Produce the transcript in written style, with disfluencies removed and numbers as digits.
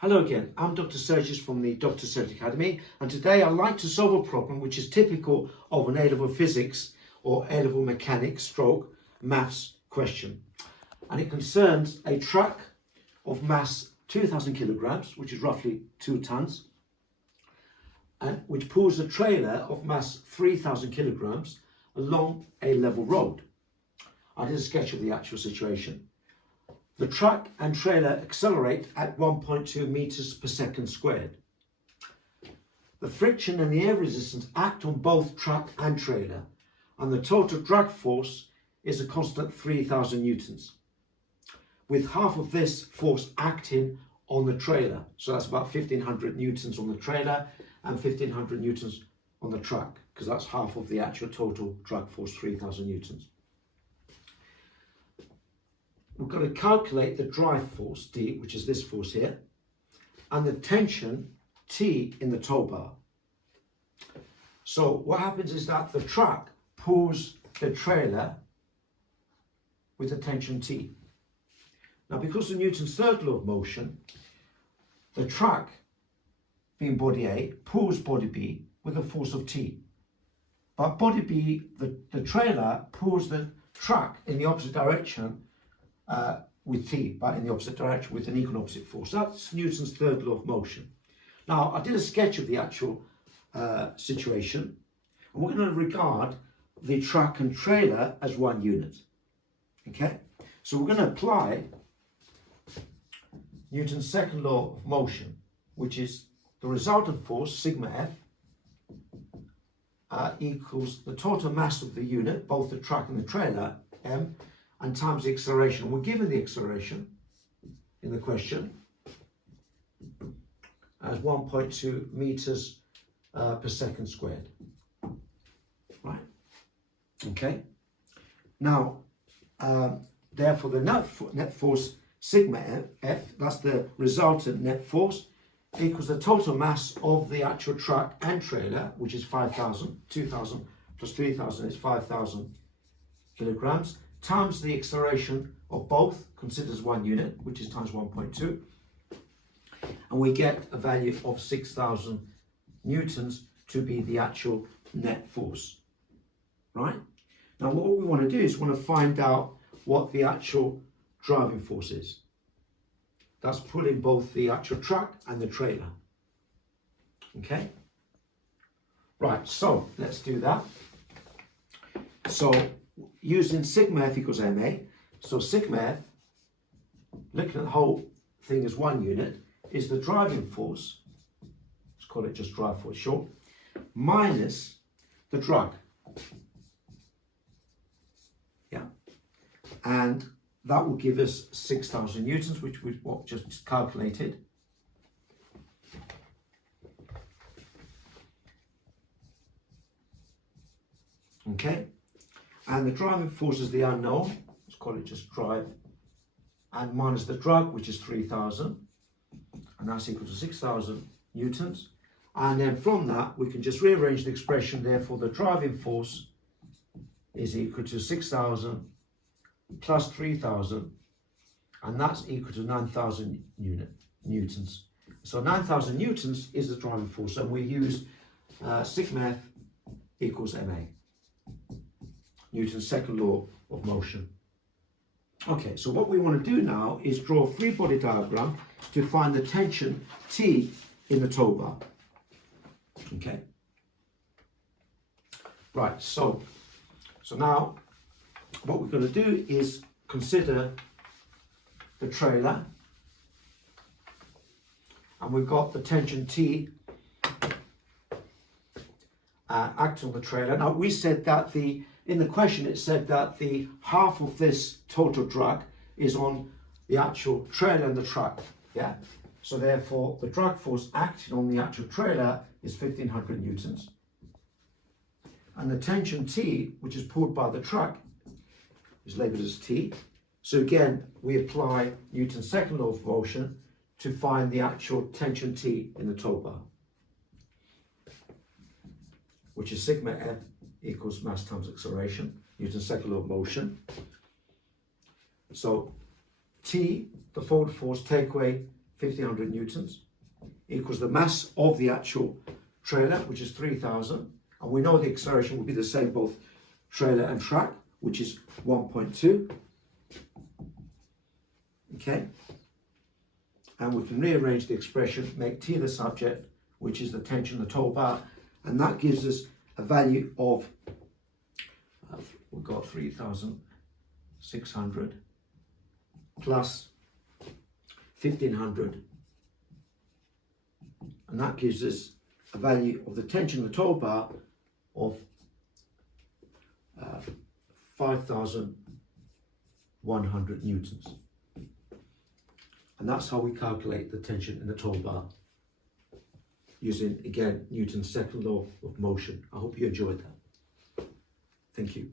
Hello again, I'm Dr Sergis from the Dr Sergis Academy, and today I'd like to solve a problem which is typical of an A-level physics or A-level mechanics stroke maths question. And it concerns a truck of mass 2,000 kilograms, which is roughly 2 tons, and which pulls a trailer of mass 3,000 kilograms along a level road. I did a sketch of the actual situation. The truck and trailer accelerate at 1.2 meters per second squared. The friction and the air resistance act on both truck and trailer, and the total drag force is a constant 3,000 newtons, with half of this force acting on the trailer. So that's about 1,500 newtons on the trailer and 1,500 newtons on the truck, because that's half of the actual total drag force, 3,000 newtons. We've got to calculate the drive force, D, which is this force here, and the tension, T, in the tow bar. So what happens is that the truck pulls the trailer with the tension T. Now, because of Newton's third law of motion, the truck, being body A, pulls body B with a force of T. But body B, the trailer, pulls the truck in the opposite direction with T, but in the opposite direction with an equal opposite force. That's Newton's third law of motion. Now, I did a sketch of the actual situation, and we're going to regard the truck and trailer as one unit. Okay, so we're going to apply Newton's second law of motion, which is the resultant force, sigma F, equals the total mass of the unit, both the truck and the trailer, M, and times the acceleration. We're given the acceleration in the question as 1.2 meters per second squared. Right? Okay. Now, therefore, the net force sigma F, that's the resultant net force, equals the total mass of the actual truck and trailer, which is 5,000, 2,000 plus 3,000 is 5,000 kilograms, times the acceleration of both, considered as one unit, which is times 1.2, and we get a value of 6,000 newtons to be the actual net force. Right? Now, what we want to do is we want to find out what the actual driving force is. That's pulling both the actual truck and the trailer. Okay? Right, so let's do that. So, using sigma F equals ma, so sigma F, looking at the whole thing as one unit, is the driving force, let's call it just drive force short, minus the drag. Yeah, and that will give us 6,000 newtons, which we just calculated. Okay. And the driving force is the unknown, let's call it just drive, and minus the drag, which is 3,000, and that's equal to 6,000 newtons. And then from that, we can just rearrange the expression, therefore the driving force is equal to 6,000 plus 3,000, and that's equal to 9,000 newtons. So 9,000 newtons is the driving force, and we use sigma F equals ma. Newton's second law of motion. Okay, so what we want to do now is draw a free body diagram to find the tension T in the tow bar. Okay. Right, so now what we're going to do is consider the trailer, and we've got the tension T acting on the trailer. Now, we said that in the question, it said that the half of this total drag is on the actual trailer and the truck. Yeah. So therefore, the drag force acting on the actual trailer is 1,500 newtons, and the tension T, which is pulled by the truck, is labelled as T. So again, we apply Newton's second law of motion to find the actual tension T in the tow bar, which is sigma F equals mass times acceleration, Newton's second law of motion. So T, the forward force, take away 1500 newtons, equals the mass of the actual trailer, which is 3000. And we know the acceleration will be the same both trailer and track, which is 1.2. Okay. And we can rearrange the expression, make T the subject, which is the tension, the tow bar, and that gives us a value of, we've got 3,600 plus 1,500, and that gives us a value of the tension, the tow bar, of 5,100 newtons. And that's how we calculate the tension in the tow bar, using, again, Newton's second law of motion. I hope you enjoyed that. Thank you.